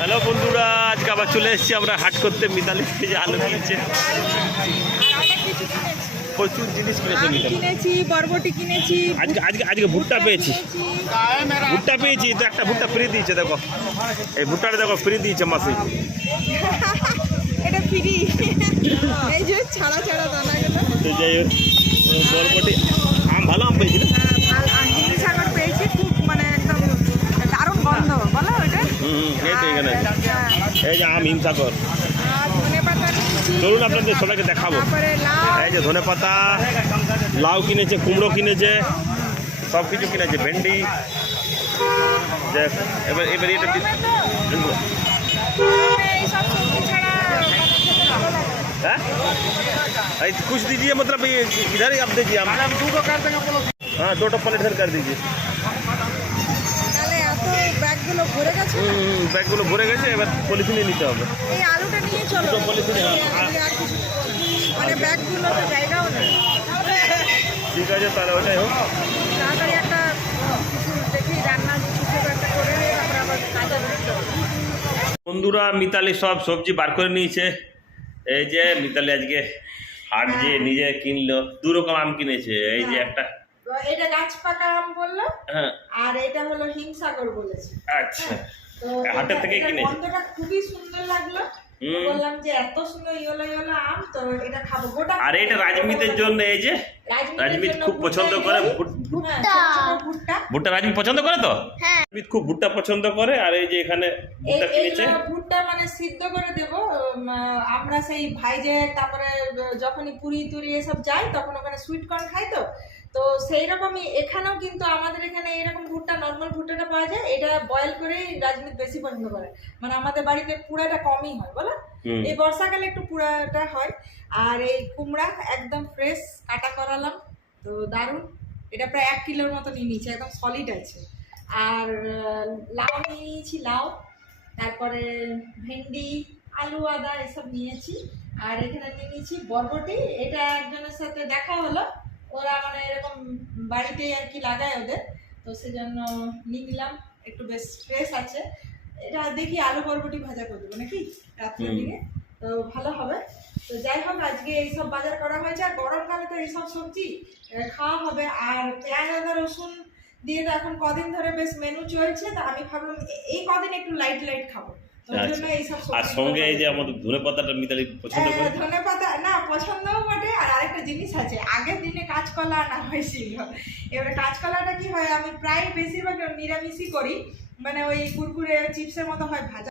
Hello বন্ধুরা, আজকে আবার চলে এসেছি আমরা হাট করতে। মিতালি যে আলু কিনেছে, প্রচুর জিনিস কিনেছে মিতালি। কিনেছি বরবটি কিনেছি। আজকে ভুট্টা পেয়েছি, তো একটা ভুট্টা ফ্রি দিয়েছে। দেখো এই ভুট্টাটা, দেখো ফ্রি দিয়েছে মাসি। এটা ফ্রি, এই যে ছাড়া ছাড়া দানাগুলো। তো যাই হোক, বরবটি ভালো আম পেয়েছি। সাগর পেয়েছি, খুব মানে একদম দারুণ গন্ধ, বলো এটা। এই তো এখানে এই যে আম হিমসাগর। ধনে পাতা নিয়েছি, চলুন আপনাদের সবাইকে দেখাবো। তারপরে লাউ, এই যে ধনে পাতা, লাউ কিনেছে, কুমড়ো কিনেছে, সব কিছু কিনেছে, ভেন্ডি। এবার এটা এইসব সবজি ছাড়া हाँ? कुछ दीजिए, मतलब ये इधर ही आप दीजिए। हम 2 कर देंगे। हाँ 2 प्लेट कर दीजिए। তাহলে এত ব্যাগগুলো ভরে গেছে। ব্যাগগুলো ভরে গেছে, এবার পলিথিনে নিতে হবে। এই আলুটা নিয়ে চলো। দুটো পলিথিনে, আর কিছু মানে ব্যাগগুলো তো জায়গাও নেই। ঠিক আছে, তাহলে ওটাই হোক। তাড়াতাড়ি একটা কিছু দেখি, রান্না কিছু একটা করে নিয়ে তারপরে আবার কাজে ঢুকতে হবে। বন্ধুরা, মিতালি সব সবজি বার করে নিয়েছে। এই যে মিতালি আজকে হাট যে নিজে কিনলো, 2 রকম আম কিনেছে। এই যে একটা, এটা গাছ পাকা আম বললো, হ্যাঁ, আর এটা হলো হিমসাগর বলেছে। আচ্ছা, তো হাটের থেকে কিনেছে। গন্ধটা খুবই সুন্দর লাগলো। বললাম যে এত সুন্দর ইয়েলো ইয়েলো আম, তো এটা খাবো গোটা। আর এটা রাজমিতের জন্য, এই যে রাজমিত খুব পছন্দ করে ভুট্টা। রাজমিত পছন্দ করে তো, রাজমিত খুব ভুট্টা পছন্দ করে। আর এই যে এখানে ভুট্টা কিনেছে। ভুট্টা মানে সিদ্ধ করে দেব আমরা, সেই ভাইজে, তারপরে যখনই পুরি টুরি এসব যাই তখন ওখানে সুইট কর্ন খাই। তো সেই রকমই এখানেও কিন্তু আমাদের এখানে এরকম ভুট্টা, নর্মাল ভুট্টাটা পাওয়া যায়। এটা বয়েল করেই রাজমিত বেশি পছন্দ করে। মানে আমাদের বাড়িতে পুরাটা কমই হয়, বলো। এই বর্ষাকালে একটু পুরাটা হয়। আর এই কুমড়া একদম ফ্রেশ কাটা করালাম, তো দারুণ। এটা প্রায় 1 কিলোর মতো নিয়ে নিয়েছি, একদম সলিড আছে। আর লাউ নিয়ে নিয়েছি, লাউ, তারপরে ভেন্ডি, আলু, আদা এসব নিয়েছি। আর এখানে নিয়ে নিয়েছি বরবটি। এটা একজনের সাথে দেখা হলো, ওরা মানে এরকম বাড়িতেই আর কি লাগায় ওদের, তো সেজন্য নিয়ে নিলাম। একটু বেশ ফ্রেশ আছে। এটা দেখি আলু বরবটি ভাজা করে দেবো নাকি রাত্রের দিকে, তো ভালো হবে। তো যাই হোক, আজকে এইসব বাজার করা হয়েছে। আর গরমকালে তো এইসব সবজি খাওয়া হবে। আর পেঁয়াজ, আদা, রসুন দিয়ে তো এখন কদিন ধরে বেশ মেনু চলছে। তা আমি ভাবলাম এই কদিন একটু লাইট লাইট খাবো। আর সঙ্গে এই যে আমাদের ধনেপাতাটা মিতালি পছন্দ করে। ধনেপাতা না পছন্দও বটে। আর আরেকটা জিনিস আছে, আগের দিনে কাঁচকলা আনা হয়েছিল। এবারে কাঁচকলাটা কি হয়, আমি প্রায় বেশিরভাগ নিরামিষই করি। মানে ওই কুরকুরে চিপসের মতো হয়, ভাজা